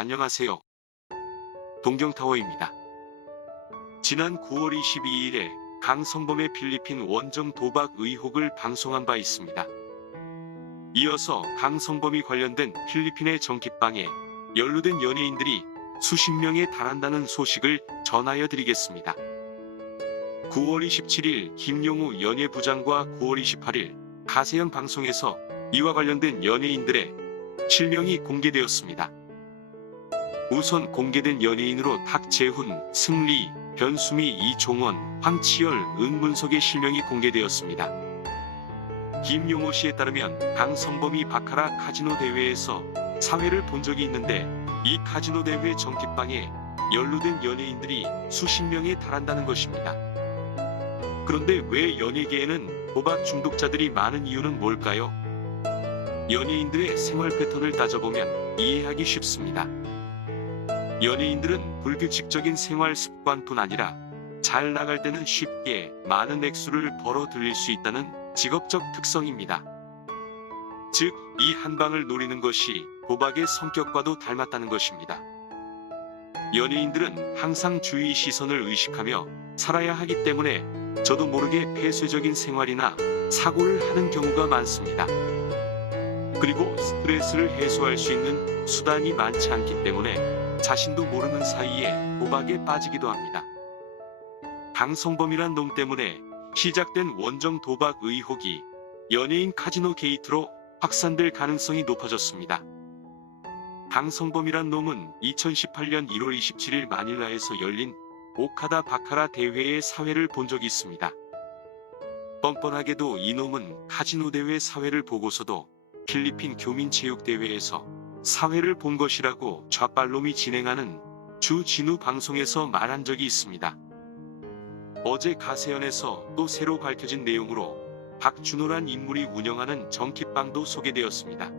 안녕하세요. 동경타워입니다. 지난 9월 22일에 강성범의 필리핀 원정 도박 의혹을 방송한 바 있습니다. 이어서 강성범이 관련된 필리핀의 정깃방에 연루된 연예인들이 수십 명에 달한다는 소식을 전하여 드리겠습니다. 9월 27일 김용우 연예부장과 9월 28일 가세현 방송에서 이와 관련된 연예인들의 실명이 공개되었습니다. 우선 공개된 연예인으로 탁재훈, 승리, 변수미, 이종원, 황치열, 은문석의 실명이 공개되었습니다. 김용호 씨에 따르면 강성범이 바카라 카지노 대회에서 사회를 본 적이 있는데 이 카지노 대회 정깃방에 연루된 연예인들이 수십 명에 달한다는 것입니다. 그런데 왜 연예계에는 도박 중독자들이 많은 이유는 뭘까요? 연예인들의 생활 패턴을 따져보면 이해하기 쉽습니다. 연예인들은 불규칙적인 생활 습관뿐 아니라 잘 나갈 때는 쉽게 많은 액수를 벌어들일 수 있다는 직업적 특성입니다. 즉, 이 한 방을 노리는 것이 도박의 성격과도 닮았다는 것입니다. 연예인들은 항상 주위 시선을 의식하며 살아야 하기 때문에 저도 모르게 폐쇄적인 생활이나 사고를 하는 경우가 많습니다. 그리고 스트레스를 해소할 수 있는 수단이 많지 않기 때문에 자신도 모르는 사이에 도박에 빠지기도 합니다. 강성범이란 놈 때문에 시작된 원정 도박 의혹이 연예인 카지노 게이트로 확산될 가능성이 높아졌습니다. 강성범이란 놈은 2018년 1월 27일 마닐라에서 열린 오카다 바카라 대회의 사회를 본 적이 있습니다. 뻔뻔하게도 이놈은 카지노 대회 사회를 보고서도 필리핀 교민체육대회에서 사회를 본 것이라고 좌빨놈이 진행하는 주진우 방송에서 말한 적이 있습니다. 어제 가세현에서 또 새로 밝혀진 내용으로 박준호란 인물이 운영하는 정깃방도 소개되었습니다.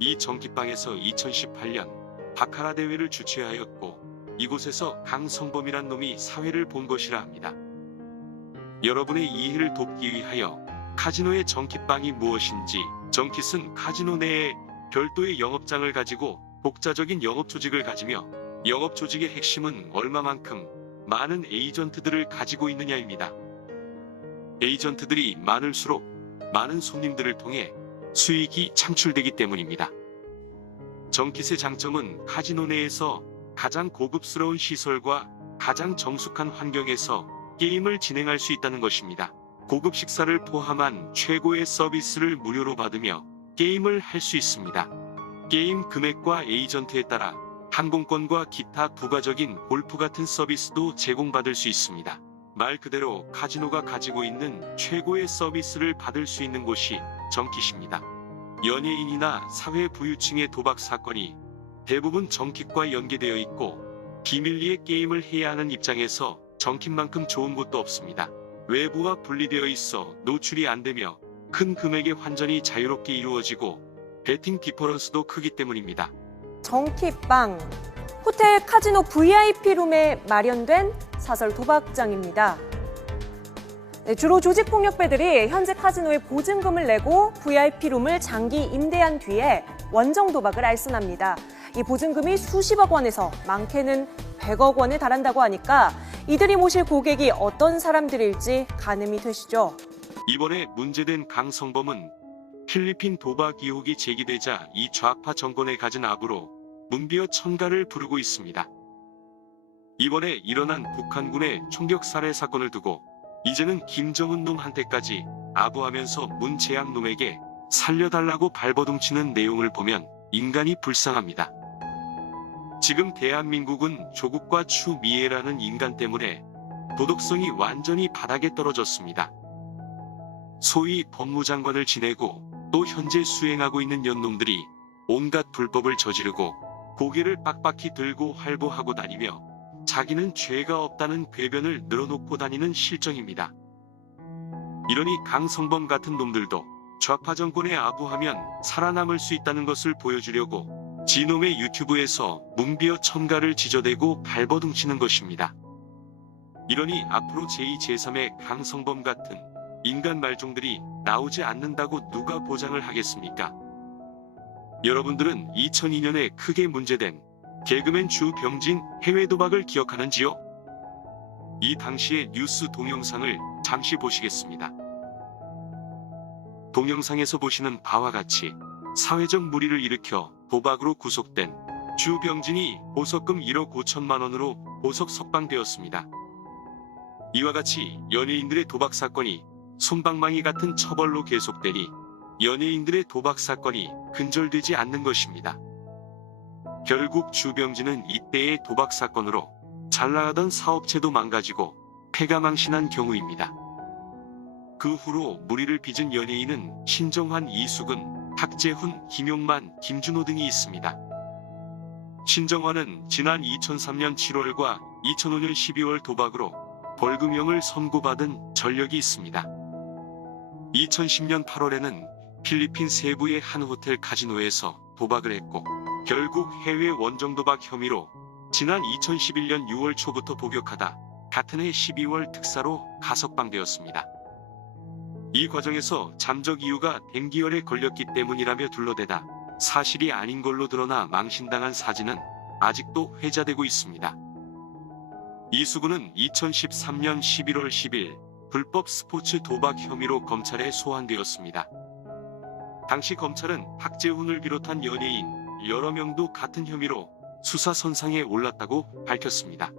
이 정깃방에서 2018년 바카라 대회를 주최하였고 이곳에서 강성범이란 놈이 사회를 본 것이라 합니다. 여러분의 이해를 돕기 위하여 카지노의 정깃방이 무엇인지, 정깃은 카지노 내에 별도의 영업장을 가지고 독자적인 영업 조직을 가지며 영업 조직의 핵심은 얼마만큼 많은 에이전트들을 가지고 있느냐입니다. 에이전트들이 많을수록 많은 손님들을 통해 수익이 창출되기 때문입니다. 정깃의 장점은 카지노 내에서 가장 고급스러운 시설과 가장 정숙한 환경에서 게임을 진행할 수 있다는 것입니다. 고급 식사를 포함한 최고의 서비스를 무료로 받으며 게임을 할 수 있습니다. 게임 금액과 에이전트에 따라 항공권과 기타 부가적인 골프 같은 서비스도 제공받을 수 있습니다. 말 그대로 카지노가 가지고 있는 최고의 서비스를 받을 수 있는 곳이 정깃입니다. 연예인이나 사회 부유층의 도박 사건이 대부분 정깃과 연계되어 있고 비밀리에 게임을 해야 하는 입장에서 정깃만큼 좋은 곳도 없습니다. 외부와 분리되어 있어 노출이 안 되며 큰 금액의 환전이 자유롭게 이루어지고 베팅 디퍼런스도 크기 때문입니다. 정깃방, 호텔 카지노 VIP룸에 마련된 사설 도박장입니다. 주로 조직폭력배들이 현재 카지노에 보증금을 내고 VIP룸을 장기 임대한 뒤에 원정 도박을 알선합니다. 이 보증금이 수십억 원에서 많게는 100억 원에 달한다고 하니까 이들이 모실 고객이 어떤 사람들일지 가늠이 되시죠. 이번에 문제된 강성범은 필리핀 도박 의혹이 제기되자 이 좌파 정권에 가진 압으로 문비어 천가를 부르고 있습니다. 이번에 일어난 북한군의 총격 살해 사건을 두고 이제는 김정은 놈한테까지 아부하면서 문재양 놈에게 살려달라고 발버둥치는 내용을 보면 인간이 불쌍합니다. 지금 대한민국은 조국과 추미애라는 인간 때문에 도덕성이 완전히 바닥에 떨어졌습니다. 소위 법무장관을 지내고 또 현재 수행하고 있는 연놈들이 온갖 불법을 저지르고 고개를 빡빡히 들고 활보하고 다니며 자기는 죄가 없다는 궤변을 늘어놓고 다니는 실정입니다. 이러니 강성범 같은 놈들도 좌파 정권에 아부하면 살아남을 수 있다는 것을 보여주려고 지놈의 유튜브에서 문비어 천가를 지저대고 발버둥치는 것입니다. 이러니 앞으로 제2, 제3의 강성범 같은 인간 말종들이 나오지 않는다고 누가 보장을 하겠습니까? 여러분들은 2002년에 크게 문제된 개그맨 주병진 해외 도박을 기억하는지요? 이 당시의 뉴스 동영상을 잠시 보시겠습니다. 동영상에서 보시는 바와 같이 사회적 물의를 일으켜 도박으로 구속된 주병진이 보석금 1억 5천만 원으로 보석 석방되었습니다. 이와 같이 연예인들의 도박 사건이 솜방망이 같은 처벌로 계속되니 연예인들의 도박 사건이 근절되지 않는 것입니다. 결국 주병진은 이때의 도박 사건으로 잘 나가던 사업체도 망가지고 폐가망신한 경우입니다. 그 후로 물의를 빚은 연예인은 신정환, 이수근, 탁재훈, 김용만, 김준호 등이 있습니다. 신정환은 지난 2003년 7월과 2005년 12월 도박으로 벌금형을 선고받은 전력이 있습니다. 2010년 8월에는 필리핀 세부의 한 호텔 카지노에서 도박을 했고 결국 해외 원정 도박 혐의로 지난 2011년 6월 초부터 복역하다 같은 해 12월 특사로 가석방되었습니다. 이 과정에서 잠적 이유가 댐기열에 걸렸기 때문이라며 둘러대다 사실이 아닌 걸로 드러나 망신당한 사진은 아직도 회자되고 있습니다. 이수근은 2013년 11월 10일 불법 스포츠 도박 혐의로 검찰에 소환되었습니다. 당시 검찰은 탁재훈을 비롯한 연예인 여러 명도 같은 혐의로 수사선상에 올랐다고 밝혔습니다.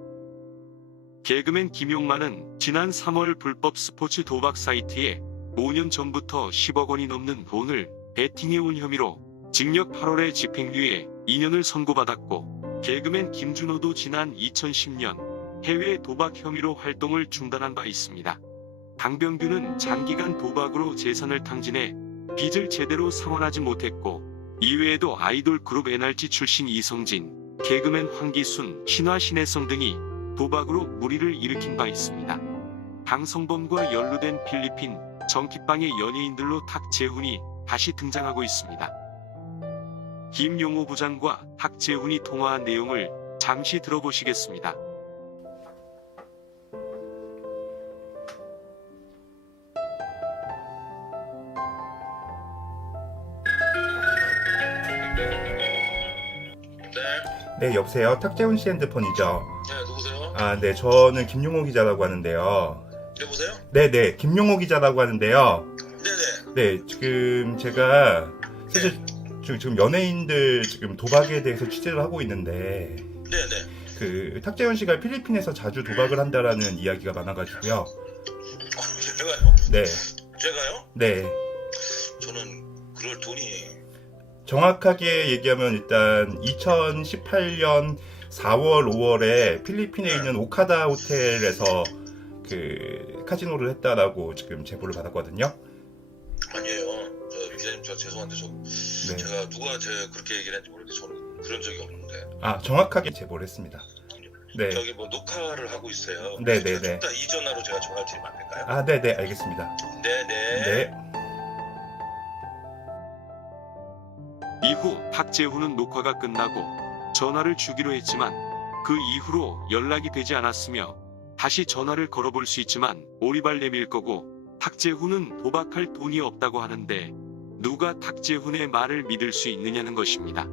개그맨 김용만은 지난 3월 불법 스포츠 도박 사이트에 5년 전부터 10억 원이 넘는 돈을 베팅해온 혐의로 징역 8월에 집행유예 2년을 선고받았고 개그맨 김준호도 지난 2010년 해외 도박 혐의로 활동을 중단한 바 있습니다. 강병규는 장기간 도박으로 재산을 탕진해 빚을 제대로 상환하지 못했고 이외에도 아이돌 그룹 NRG 출신 이성진, 개그맨 황기순, 신화 신혜성 등이 도박으로 물의를 일으킨 바 있습니다. 강성범과 연루된 필리핀 정키빵의 연예인들로 탁재훈이 다시 등장하고 있습니다. 김용호 부장과 탁재훈이 통화한 내용을 잠시 들어보시겠습니다. 네, 여보세요. 탁재훈 씨 핸드폰이죠? 네, 누구세요? 아, 네, 저는 김용호 기자라고 하는데요. 여보세요? 네네, 김용호 기자라고 하는데요. 네네. 네, 지금 제가 사실 지금 연예인들 지금 도박에 대해서 취재를 하고 있는데, 네네. 그 탁재훈 씨가 필리핀에서 자주 도박을 한다라는 이야기가 많아가지고요. 제가요? 네, 제가요? 네. 저는 그럴 돈이 정확하게 얘기하면 일단 2018년 4월, 5월에 필리핀에 있는 오카다 호텔에서 그 카지노를 했다라고 지금 제보를 받았거든요. 아니에요. 저 기자님 저 죄송한데 네. 제가 누가 그렇게 얘기를 했는지 모르겠는데 저는 그런 적이 없는데. 아, 정확하게 제보를 했습니다. 네. 저기 뭐 녹화를 하고 있어요. 네네네. 좀 이따 이 전화로 제가 전화 드리면 안 될까요? 아, 네네, 알겠습니다. 네네. 네. 이후 탁재훈은 녹화가 끝나고 전화를 주기로 했지만 그 이후로 연락이 되지 않았으며 다시 전화를 걸어볼 수 있지만 오리발 내밀 거고 탁재훈은 도박할 돈이 없다고 하는데 누가 탁재훈의 말을 믿을 수 있느냐는 것입니다.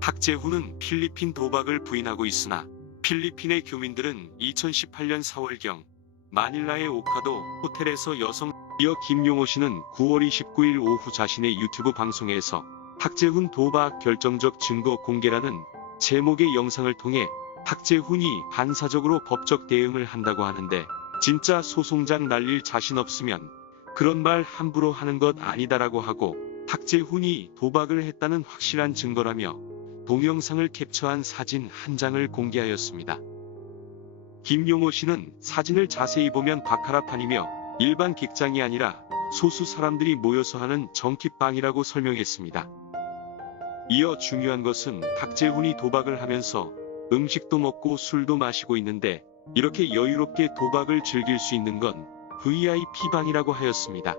탁재훈은 필리핀 도박을 부인하고 있으나 필리핀의 교민들은 2018년 4월경 마닐라의 오카도 호텔에서 여성 이어 김용호 씨는 9월 29일 오후 자신의 유튜브 방송에서 탁재훈 도박 결정적 증거 공개라는 제목의 영상을 통해 탁재훈이 반사적으로 법적 대응을 한다고 하는데 진짜 소송장 날릴 자신 없으면 그런 말 함부로 하는 것 아니다라고 하고 탁재훈이 도박을 했다는 확실한 증거라며 동영상을 캡처한 사진 한 장을 공개하였습니다. 김용호 씨는 사진을 자세히 보면 바카라판이며 일반 객장이 아니라 소수 사람들이 모여서 하는 정키빵이라고 설명했습니다. 이어 중요한 것은 탁재훈이 도박을 하면서 음식도 먹고 술도 마시고 있는데 이렇게 여유롭게 도박을 즐길 수 있는 건 VIP방이라고 하였습니다.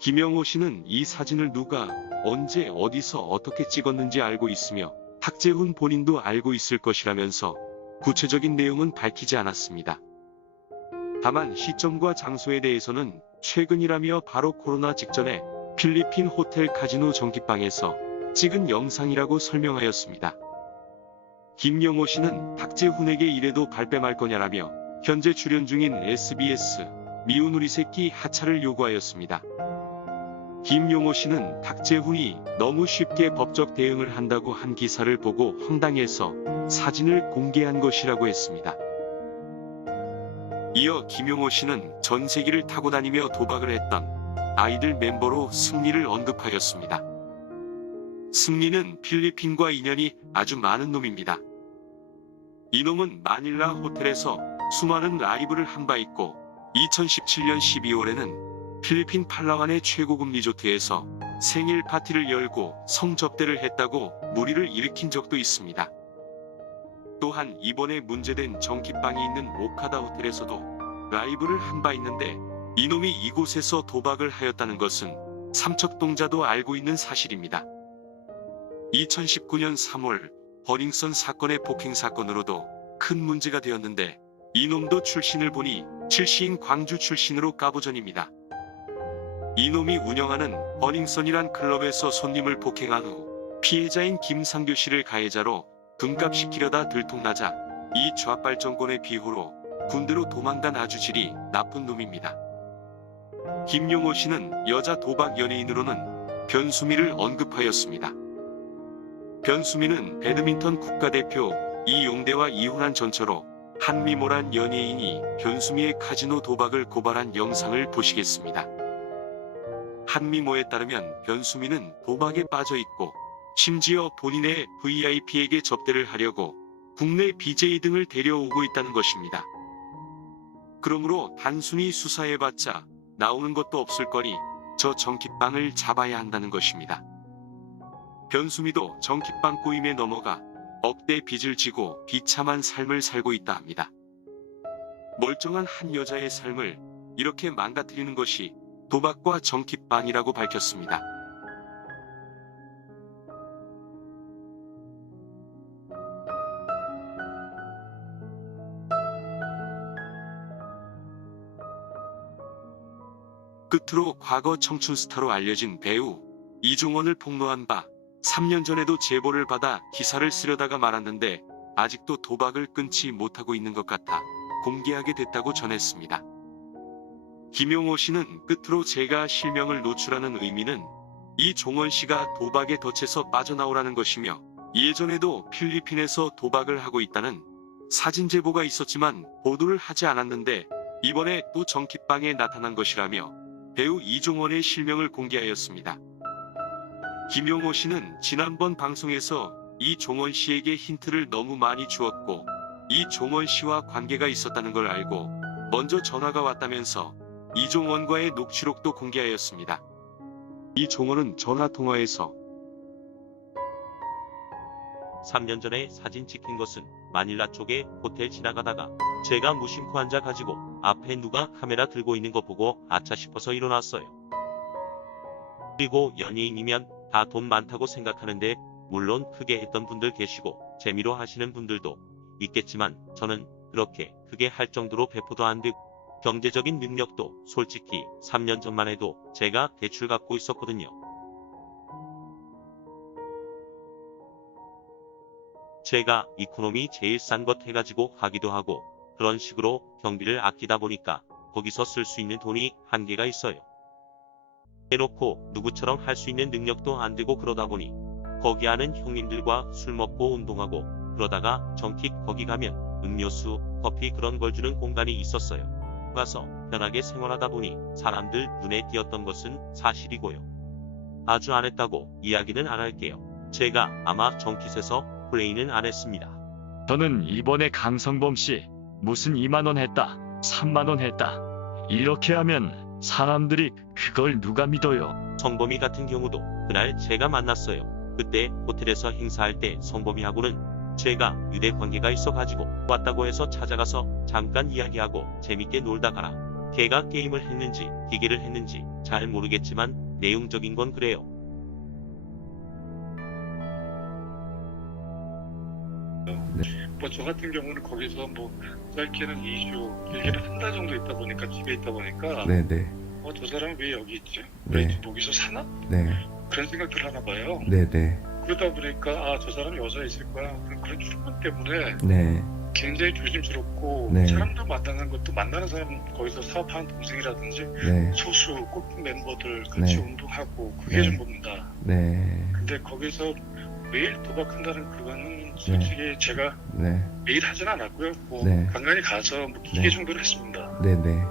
김용호 씨는 이 사진을 누가 언제 어디서 어떻게 찍었는지 알고 있으며 탁재훈 본인도 알고 있을 것이라면서 구체적인 내용은 밝히지 않았습니다. 다만 시점과 장소에 대해서는 최근이라며 바로 코로나 직전에 필리핀 호텔 카지노 전기방에서 찍은 영상이라고 설명하였습니다. 김영호 씨는 닥재훈에게 이래도 발뺌할 거냐라며 현재 출연 중인 SBS 미운 우리 새끼 하차를 요구하였습니다. 김용호 씨는 닥재훈이 너무 쉽게 법적 대응을 한다고 한 기사를 보고 황당해서 사진을 공개한 것이라고 했습니다. 이어 김용호 씨는 전세기를 타고 다니며 도박을 했던 아이들 멤버로 승리를 언급하였습니다. 승리는 필리핀과 인연이 아주 많은 놈입니다. 이놈은 마닐라 호텔에서 수많은 라이브를 한 바 있고 2017년 12월에는 필리핀 팔라완의 최고급 리조트에서 생일 파티를 열고 성접대를 했다고 무리를 일으킨 적도 있습니다. 또한 이번에 문제된 전기방이 있는 모카다 호텔에서도 라이브를 한 바 있는데 이놈이 이곳에서 도박을 하였다는 것은 삼척동자도 알고 있는 사실입니다. 2019년 3월 버닝썬 사건의 폭행 사건으로도 큰 문제가 되었는데 이놈도 출신을 보니 칠시인 광주 출신으로 까부전입니다. 이놈이 운영하는 버닝썬이란 클럽에서 손님을 폭행한 후 피해자인 김상규 씨를 가해자로 둔갑시키려다 들통나자 이 좌빨 정권의 비호로 군대로 도망간 아주 질이 나쁜 놈입니다. 김용호 씨는 여자 도박 연예인으로는 변수미를 언급하였습니다. 변수미는 배드민턴 국가대표 이용대와 이혼한 전처로 한미모란 연예인이 변수미의 카지노 도박을 고발한 영상을 보시겠습니다. 한미모에 따르면 변수미는 도박에 빠져 있고 심지어 본인의 VIP에게 접대를 하려고 국내 BJ 등을 데려오고 있다는 것입니다. 그러므로 단순히 수사해봤자 나오는 것도 없을 거니 저 전기빵을 잡아야 한다는 것입니다. 변수미도 전기빵 꼬임에 넘어가 억대 빚을 지고 비참한 삶을 살고 있다 합니다. 멀쩡한 한 여자의 삶을 이렇게 망가뜨리는 것이 도박과 전기빵이라고 밝혔습니다. 끝으로 과거 청춘 스타로 알려진 배우 이종원을 폭로한 바 3년 전에도 제보를 받아 기사를 쓰려다가 말았는데 아직도 도박을 끊지 못하고 있는 것 같아 공개하게 됐다고 전했습니다. 김용호 씨는 끝으로 제가 실명을 노출하는 의미는 이종원 씨가 도박에 덫에서 빠져나오라는 것이며 예전에도 필리핀에서 도박을 하고 있다는 사진 제보가 있었지만 보도를 하지 않았는데 이번에 또 전기방에 나타난 것이라며 배우 이종원의 실명을 공개하였습니다. 김용호 씨는 지난번 방송에서 이종원 씨에게 힌트를 너무 많이 주었고 이종원 씨와 관계가 있었다는 걸 알고 먼저 전화가 왔다면서 이종원과의 녹취록도 공개하였습니다. 이종원은 전화통화에서 3년 전에 사진 찍힌 것은 마닐라 쪽에 호텔 지나가다가 제가 무심코 앉아가지고 앞에 누가 카메라 들고 있는 거 보고 아차 싶어서 일어났어요. 그리고 연예인이면 다 돈 많다고 생각하는데 물론 크게 했던 분들 계시고 재미로 하시는 분들도 있겠지만 저는 그렇게 크게 할 정도로 배포도 안 되고 경제적인 능력도 솔직히 3년 전만 해도 제가 대출 갖고 있었거든요. 제가 이코노미 제일 싼 것 해가지고 하기도 하고 그런 식으로 경비를 아끼다 보니까 거기서 쓸 수 있는 돈이 한계가 있어요. 해놓고 누구처럼 할 수 있는 능력도 안 되고 그러다 보니 거기 아는 형님들과 술 먹고 운동하고 그러다가 정킥 거기 가면 음료수, 커피 그런 걸 주는 공간이 있었어요. 가서 편하게 생활하다 보니 사람들 눈에 띄었던 것은 사실이고요. 아주 안 했다고 이야기는 안 할게요. 제가 아마 정킷에서 플레이는 안 했습니다. 저는 이번에 강성범 씨 무슨 2만 원 했다, 3만 원 했다. 이렇게 하면 사람들이 그걸 누가 믿어요? 성범이 같은 경우도 그날 제가 만났어요. 그때 호텔에서 행사할 때 성범이하고는 제가 유대 관계가 있어가지고 왔다고 해서 찾아가서 잠깐 이야기하고 재밌게 놀다 가라. 걔가 게임을 했는지 기계를 했는지 잘 모르겠지만 내용적인 건 그래요. 뭐 저 같은 경우는 거기서 뭐 짧게는 2주, 길게는 한 달 정도 있다 보니까 집에 있다 보니까 네네. 저 사람이 왜 여기 있지? 네. 왜 여기서 사나? 네. 그런 생각들 하나 봐요. 네네. 그러다 보니까 저 사람이 여자 있을 거야. 그런 충동 때문에 네. 굉장히 조심스럽고 네. 사람들 만나는 것도 만나는 사람 거기서 사업하는 동생이라든지 네. 소수 골프 멤버들 같이 네. 운동하고 그게 네. 전부입니다. 네. 근데 거기서 매일 도박한다는 그거는 솔직히 제가 네. 매일 하진 않았고요. 뭐 네. 간간히 가서 뭐 기계 네. 정도를 했습니다. 네네.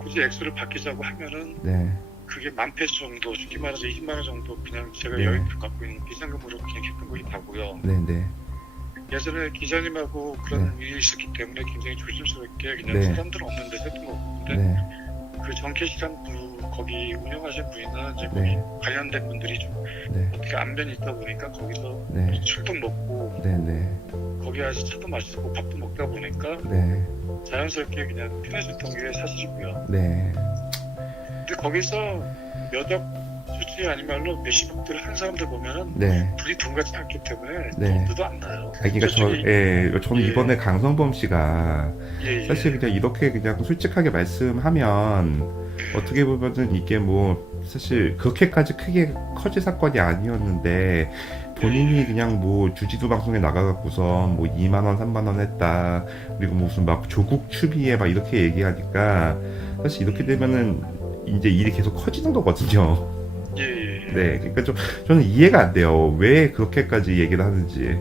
굳이 액수를 바뀌자고 하면은 네. 그게 10,000페소 정도, 쉽게 말해서 20만 원 정도 그냥 제가 네. 여유를 갖고 있는 비상금으로 그냥 했던 거기 다고요. 네네. 예전에 기자님하고 그런 네. 일이 있었기 때문에 굉장히 조심스럽게 그냥 네. 사람들 없는 데서 했던 거고. 근데 네. 그 정캐시란 분, 거기 운영하신 분이나 이제 네. 거기 관련된 분들이 좀 네. 어떻게 안면이 있다 보니까 거기서 네. 술도 먹고 네네. 거기 가서 차도 마시고 밥도 먹다 보니까 네. 자연스럽게 그냥 편해졌던 게 사실이고요. 네. 근데 거기서 몇억 솔직히 아니말로 몇십억들 한 사람들 보면은 네. 둘이 돈 같지 않기 때문에 네. 돈도 안 나요. 그러니까 솔직히, 저는 예. 이번에 강성범 씨가 예, 예. 사실 그냥 이렇게 그냥 솔직하게 말씀하면 어떻게 보면은 이게 뭐 사실 그렇게까지 크게 커질 사건이 아니었는데 본인이 그냥 뭐 주지도 방송에 나가갖고서 뭐 2만 원, 3만 원 했다. 그리고 무슨 막 조국 추비에 막 이렇게 얘기하니까 사실 이렇게 되면은 이제 일이 계속 커지는 거거든요. 예, 예. 네, 그러니까 저는 이해가 안 돼요. 왜 그렇게까지 얘기를 하는지.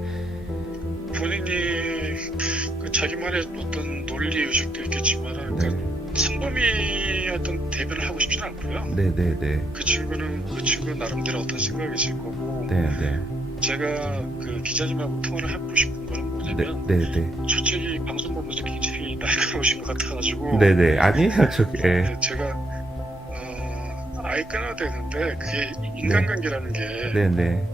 본인이 그 자기만의 어떤 논리 의식도 있겠지만 네. 성범이 어떤 대변을 하고 싶지는 않고요. 네, 네, 네, 그 친구는 나름대로 어떤 생각이 있을 거고 네, 네, 제가 그 기자님하고 통화를 하고 싶은 거는 네, 뭐냐면 네, 네, 솔직히 방송 보면서 굉장히 날카로우신 것 같아가지고 네, 네, 아니에요, 저게. 네, 제가 아이 끊어야 되는데 그게 인간관계라는 게 네, 네,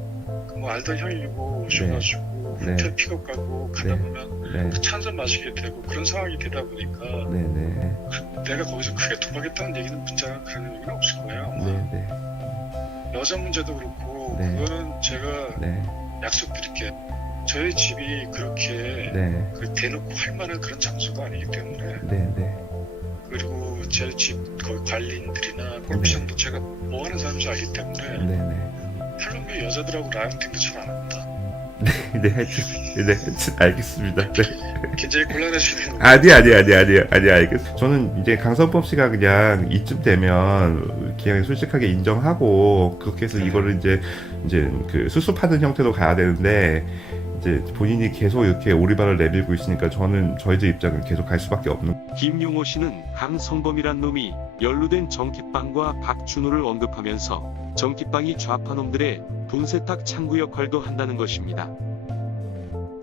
뭐 알던 형이고 오셔가지고 네. 호텔 픽업 가고 가다 네. 보면 네, 차 한잔 마시게 되고 그런 상황이 되다 보니까 네, 네, 내가 거기서 크게 도박했다는 얘기는 문자가 가는 얘기는 없을 거예요. 네, 네, 여자 문제도 그렇고 네. 그거는 제가 네, 약속드릴게요. 저희 집이 그렇게 네, 그 대놓고 할 만한 그런 장소가 아니기 때문에 네, 네, 그리고 제 집 거기 관리인들이나 골프장도 제가 뭐 하는 사람인지 알기 때문에 네, 네, 할로윈 여자들하고 라운딩도 잘 안 합니다. 네, 알겠습니다. 네. 굉장히 곤란해지는 거. 아니, 알겠습니다. 저는 이제 강성범 씨가 그냥 이쯤 되면 그냥 솔직하게 인정하고 그렇게 해서 이거를 이제 그 수습하는 형태로 가야 되는데 이제 본인이 계속 이렇게 오리발을 내밀고 있으니까 저희들 입장은 계속 갈 수밖에 없는. 김용호 씨는 강성범이란 놈이 연루된 정키빵과 박준호를 언급하면서 정키빵이 좌파놈들의 돈세탁 창구 역할도 한다는 것입니다.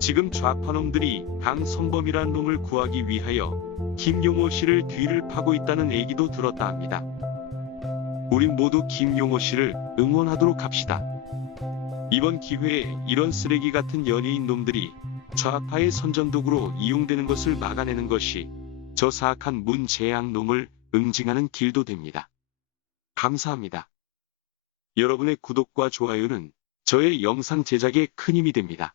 지금 좌파놈들이 강성범이란 놈을 구하기 위하여 김용호 씨를 뒤를 파고 있다는 얘기도 들었다 합니다. 우린 모두 김용호 씨를 응원하도록 합시다. 이번 기회에 이런 쓰레기 같은 연예인 놈들이 좌파의 선전도구로 이용되는 것을 막아내는 것이 저 사악한 문재양 놈을 응징하는 길도 됩니다. 감사합니다. 여러분의 구독과 좋아요는 저의 영상 제작에 큰 힘이 됩니다.